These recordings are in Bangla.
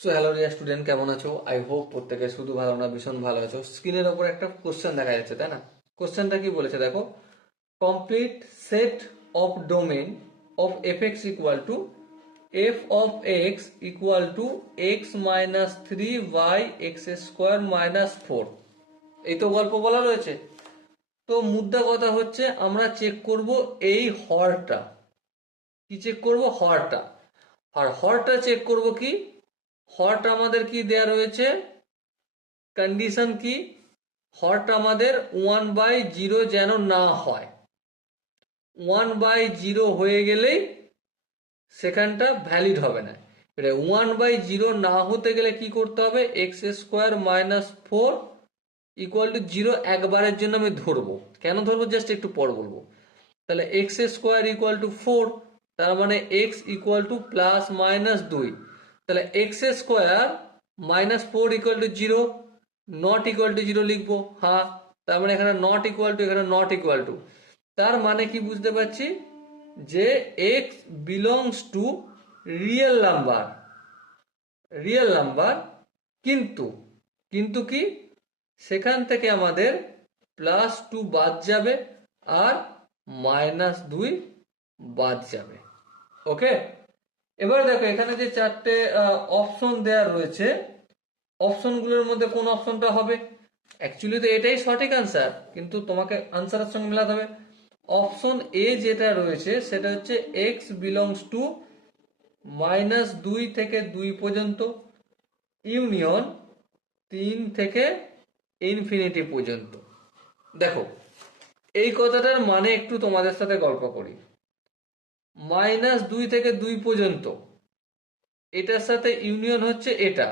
সো হ্যালো রিয়া স্টুডেন্ট, কেমন আছো? আই হোপ প্রত্যেকে শুধু ভালো না ভীষণ ভালো আছো। স্ক্রিনের ওপর একটা কোশ্চেন দেখা যাচ্ছে, তাই না? কোশ্চেনটা কি বলেছে দেখো, complete set of domain of f x equal to f of x equal to x minus three by x square minus four. এই তো গল্প বলা রয়েছে। তো মুদ্রা কথা হচ্ছে আমরা চেক করব এই হরটা। কি চেক করব? হরটা। আর হরটা চেক করব কি? হরটা আমাদের কি দেয়া রয়েছে? কন্ডিশন কি? হরটা আমাদের 1/0 যেন না হয়। 1/0 হয়ে গেলেই সেখানটা ভ্যালিড হবে না। এটা 1/0 না হতে গেলে কি করতে হবে? X square minus four equal to zero একবারের জন্য আমি ধরবো। কেন ধরবো জাস্ট একটু পর বলবো। তাহলে x square equal to four, তার মানে x equal two plus minus দুই। তাহলে x square minus four equal to zero, not equal to zero লিখবো। হ্যাঁ, তার মানে এখানে নট ইকুয়াল টু, এখানে নট ইকুয়াল টু। তার মানে কি বুঝতে পারছি? যে x belongs to real number, real number. কিন্তু কিন্তু কি, সেখান থেকে আমাদের প্লাস টু বাদ যাবে আর মাইনাস দুই বাদ যাবে। ওকে, এবার দেখো এখানে যে চারটে অপশন দেয়া রয়েছে, অপশনগুলোর মধ্যে কোন অপশনটা হবে? অ্যাকচুয়ালি তো এটাই সঠিক আনসার, কিন্তু তোমাকে আনসারের সঙ্গে মেলাতে হবে। অপশন এ যেটা রয়েছে সেটা হচ্ছে এক্স বিলংস টু মাইনাস দুই থেকে দুই পর্যন্ত, ইউনিয়ন তিন থেকে ইনফিনিটি পর্যন্ত। দেখো এই কথাটার মানে একটু তোমাদের সাথে গল্প করি। মাইনাস দুই থেকে দুই পর্যন্ত, এটার সাথে ইউনিয়ন হচ্ছে এটা।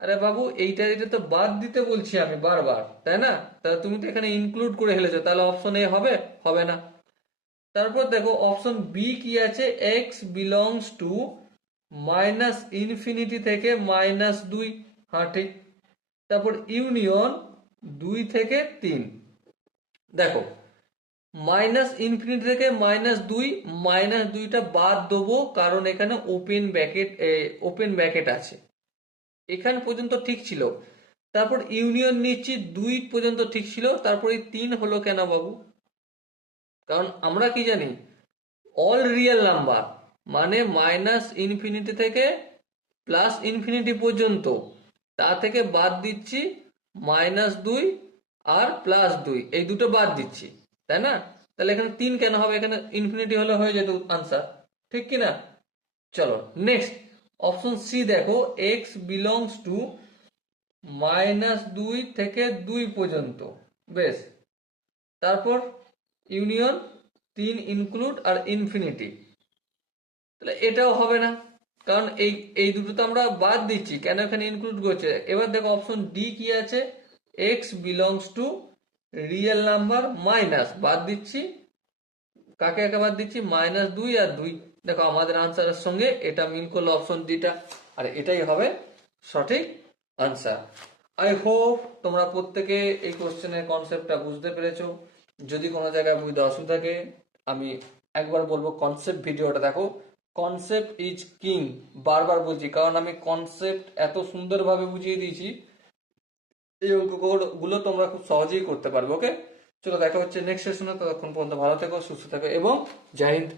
আরে বাবু, এইটা এটা তো বাদ দিতে বলছি আমি বারবার, তাই না? তাহলে তুমি তো এখানে ইনক্লুড করে ফেলেছো, তাহলে অপশন এ হবে? হবে না। তারপর দেখো অপশন বি কি আছে, x belongs to minus infinity থেকে মাইনাস দুই। হ্যাঁ ঠিক। তারপর ইউনিয়ন দুই থেকে তিন। দেখো মাইনাস ইনফিনিটি থেকে মাইনাস দুই, মাইনাস দুইটা বাদ দেবো কারণ এখানে ওপেন ব্র্যাকেট আছে। এখান পর্যন্ত ঠিক ছিল। তারপর ইউনিয়ন নিচ্ছি, দুই পর্যন্ত ঠিক ছিল। তারপরে তিন হলো কেন বাবু? কারণ আমরা কি জানি, অল রিয়েল নাম্বার মানে মাইনাস ইনফিনিটি থেকে প্লাস ইনফিনিটি পর্যন্ত, তা থেকে বাদ দিচ্ছি মাইনাস দুই আর প্লাস দুই, এই দুটো বাদ দিচ্ছি, তাই না? তাহলে এখানে তিন কেন হবে? এখানে ইনফিনিটি হলে হয়ে যেত আনসার, ঠিক কি না? চলো নেক্সট, অপশন সি দেখো, এক্স বিলংস টু মাইনাস দুই থেকে দুই পর্যন্ত। বেশ, তারপর ইউনিয়ন তিন ইনক্লুড আর ইনফিনিটি। তাহলে এটাও হবে না, কারণ এই এই দুটো তো আমরা বাদ দিচ্ছি, কেন এখানে ইনক্লুড করছে। এবার দেখো অপশন ডি কি আছে, x belongs to real number minus, বাদ দিচ্ছি। কাকে কাকে বাদ দিচ্ছি? মাইনাস দুই আর দুই। দেখো আমাদের আনসারের সঙ্গে এটা মিল করলো অপশন ডিটা, আর এটাই হবে সঠিক আনসার। আই হোপ তোমরা প্রত্যেকে এই কোশ্চেনের কনসেপ্টটা বুঝতে পেরেছো। যদি কোনো জায়গায় বুঝতে অসুবিধা থাকে, আমি একবার বলবো কনসেপ্ট ভিডিওটা দেখো। কনসেপ্ট ইজ কিং, বারবার বলছি, কারণ আমি কনসেপ্ট এত সুন্দরভাবে বুঝিয়ে দিয়েছি, এই অঙ্কগুলো তোমরা খুব সহজেই করতে পারবে। ওকে, চলো দেখা হচ্ছে নেক্সট সেশনে। ততক্ষণ পর্যন্ত ভালো থেকো, সুস্থ থেকো এবং জয় হিন্দ।